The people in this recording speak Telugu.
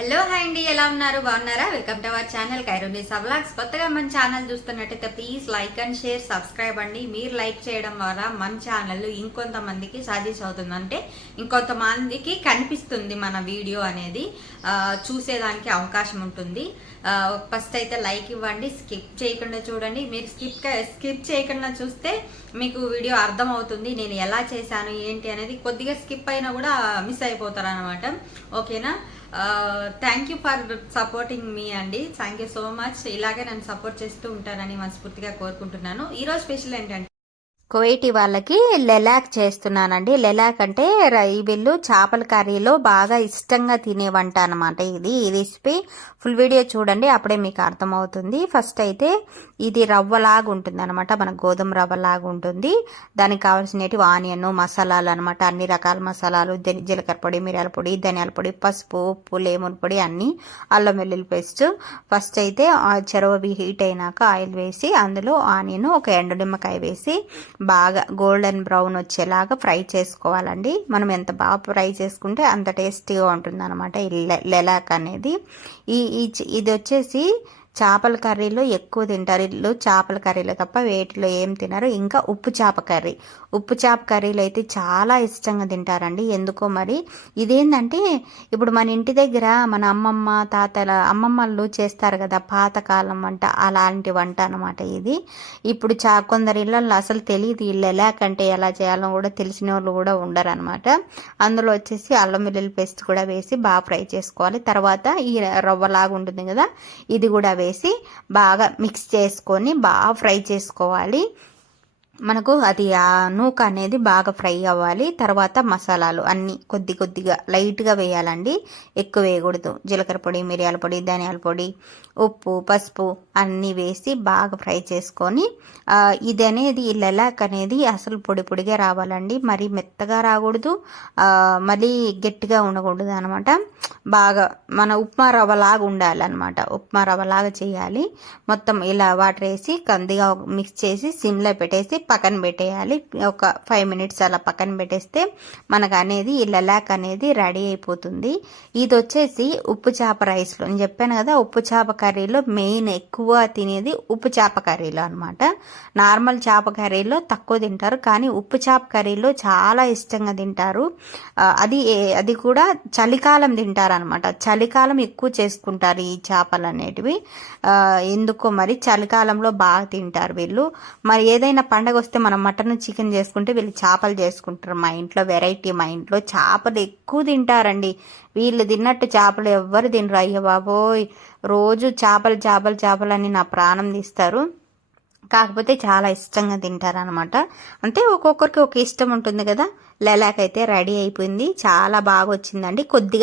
హలో హాయ్ అండి ఎలా ఉన్నారు? బాగున్నారా? వెల్కమ్ టు అవర్ ఛానల్ కైరోని సబ్లాగ్స్ కొత్తగా మన ఛానల్ చూస్తున్నట్టయితే please like and share subscribe అండి. మీరు లైక్ చేయడం ద్వారా మన ఛానల్ ఇంకొంతమందికి సజెస్ట్ అవుతుంది. అంటే ఇంకొంతమందికి కనిపిస్తుంది మన వీడియో అనేది. చూసేదానికి అవకాశం ఉంటుంది. ఫస్ట్ అయితే లైక్ ఇవ్వండి స్కిప్ చేయకుండా చూడండి. మీరు స్కిప్ స్కిప్ చేయకుండా చూస్తే మీకు వీడియో అర్థం అవుతుంది నేను ఎలా చేశాను ఏంటి అనేది కొద్దిగా స్కిప్ అయినా కూడా మిస్ అయిపోతారు అనమాట ఓకేనా? థ్యాంక్ యూ ఫర్ సపోర్టింగ్ మీ అండి. థ్యాంక్ యూ సో మచ్ ఇలాగే నన్ను సపోర్ట్ చేస్తూ ఉంటారని మనస్ఫూర్తిగా కోరుకుంటున్నాను. ఈరోజు స్పెషల్ ఏంటంటే కోయిటి వాళ్ళకి లెలాక్ చేస్తున్నానండి. లెలాక్ అంటే ఈ వీళ్ళు చేపల కర్రీలో బాగా ఇష్టంగా తినే వంట అనమాట ఇది. ఈ రెసిపీ ఫుల్ వీడియో చూడండి అప్పుడే మీకు అర్థమవుతుంది. ఫస్ట్ అయితే ఇది రవ్వలాగా ఉంటుంది అనమాట మన గోధుమ రవ్వలాగా ఉంటుంది. దానికి కావాల్సినవి ఆనియన్ మసాలాలు అనమాట అన్ని రకాల మసాలాలు జీలకర్ర పొడి మిరియాల పొడి ధనియాల పొడి పసుపు ఉప్పు లేమన్ పొడి అన్ని అల్లం వెల్లుల్లి పేస్ట్. ఫస్ట్ అయితే ఆ హీట్ అయినాక ఆయిల్ వేసి అందులో ఆనియన్ ఒక ఎండు నిమ్మకాయ వేసి బాగా గోల్డెన్ బ్రౌన్ వచ్చేలాగా ఫ్రై చేసుకోవాలండి. మనం ఎంత బాగా ఫ్రై చేసుకుంటే అంత టేస్టీగా ఉంటుంది అనమాట ఈ లె- లెలాక్ అనేది. ఈ ఇది వచ్చేసి చేపల కర్రీలో ఎక్కువ తింటారు. ఇల్లు చేపల కర్రీలో తప్ప వేటిలో ఏం తినరు. ఇంకా ఉప్పు చేప కర్రీ. ఉప్పు చేప కర్రీలు అయితే చాలా ఇష్టంగా తింటారండి. ఎందుకో మరి? ఇదేంటంటే ఇప్పుడు మన ఇంటి దగ్గర మన అమ్మమ్మ తాతల అమ్మమ్మలు చేస్తారు కదా పాతకాలం వంట అలాంటి వంట అనమాట ఇది. ఇప్పుడు చా కొందరు ఇళ్ళల్లో అసలు తెలియదు ఇల్లు ఎలాకంటే ఎలా చేయాలో కూడా తెలిసిన వాళ్ళు కూడా ఉండరు అనమాట అందులో వచ్చేసి అల్లం వెల్లుల్లి పేస్ట్ కూడా వేసి బాగా ఫ్రై చేసుకోవాలి. తర్వాత ఈ రవ్వలాగా ఉంటుంది కదా ఇది కూడా వేసి బాగా మిక్స్ చేసుకొని బాగా ఫ్రై చేసుకోవాలి. మనకు అది ఆ నూక అనేది బాగా ఫ్రై అవ్వాలి. తర్వాత మసాలాలు అన్నీ కొద్ది కొద్దిగా లైట్గా వేయాలండి. ఎక్కువ వేయకూడదు. జీలకర్ర పొడి మిరియాల పొడి ధనియాల పొడి ఉప్పు పసుపు అన్నీ వేసి బాగా ఫ్రై చేసుకొని ఇది అనేది ఈ లెలాక్ అనేది అసలు పొడి పొడిగా రావాలండి. మరి మెత్తగా రాకూడదు. మళ్ళీ గట్టిగా ఉండకూడదు అనమాట బాగా మన ఉప్మా రవ్వలాగా ఉండాలన్నమాట. ఉప్మా రవ్వలాగా చేయాలి. మొత్తం ఇలా వాటర్ వేసి కందిగా మిక్స్ చేసి సిమ్లో పెట్టేసి పక్కన పెట్టేయాలి. ఒక ఫైవ్ మినిట్స్ అలా పక్కన పెట్టేస్తే మనకు అనేది ఈ లలాక్ అనేది రెడీ అయిపోతుంది. ఇది వచ్చేసి ఉప్పు చేప రైస్లో. నేను చెప్పాను కదా ఉప్పు చేప కర్రీలో మెయిన్ ఎక్కువ తినేది ఉప్పు చేప కర్రీలో అనమాట నార్మల్ చేప కర్రీలో తక్కువ తింటారు కానీ ఉప్పు చేప కర్రీలో చాలా ఇష్టంగా తింటారు. అది అది కూడా చలికాలం తింటారు అనమాట చలికాలం ఎక్కువ చేసుకుంటారు ఈ చేపలు అనేటివి. ఎందుకో మరి చలికాలంలో బాగా తింటారు వీళ్ళు. మరి ఏదైనా పండగ వస్తే మనం మటన్ చికెన్ చేసుకుంటే వీళ్ళు చేపలు చేసుకుంటారు. మా ఇంట్లో వెరైటీ మా ఇంట్లో చేపలు ఎక్కువ తింటారండి. వీళ్ళు తిన్నట్టు చేపలు ఎవ్వరు తినరు. అయ్య బాబోయ్! రోజు చేపలు చేపలు చేపలు అని నా ప్రాణం తీస్తారు. కాకపోతే చాలా ఇష్టంగా తింటారనమాట అంటే ఒక్కొక్కరికి ఒక ఇష్టం ఉంటుంది కదా. లెలాక్ అయితే రెడీ అయిపోయింది. చాలా బాగా వచ్చిందండి. కొద్దిగా